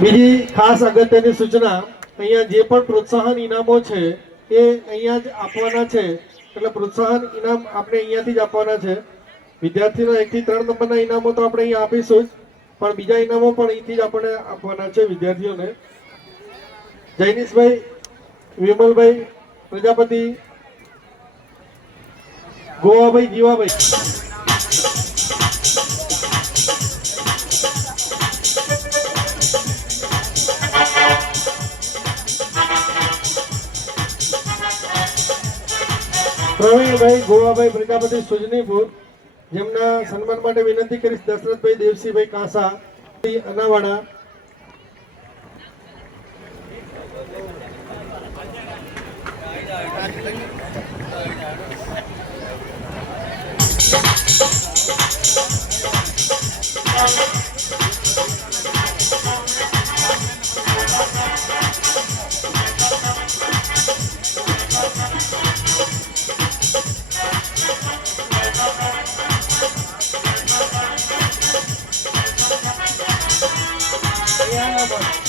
બીજી ખાસ અગત્યની સૂચના, અહીંયા જે પણ પ્રોત્સાહન ઇનામો છે એ અહીંયા જ આપવાના છે, એટલે પ્રોત્સાહન ઇનામ આપણે અહીંયાથી જ આપવાના છે. વિદ્યાર્થીના 1 થી 3 નંબરના ઇનામો તો આપણે અહીંયા આપીશું જ, પણ બીજા ઇનામો પણ અહીંથી જ આપણે આપવાના છે વિદ્યાર્થીઓને. જૈનિશભાઈ, વિમલભાઈ પ્રજાપતિ, ગોવાભાઈ, જીવાભાઈ. પ્રવીણભાઈ, ગોવાભાઈ પ્રજાપતિ, સુજનીપુર, જેમના સન્માન માટે વિનંતી કરીશ દશરથભાઈ દેવસિંહભાઈ કાંસા, અનાવાડા. Yeah,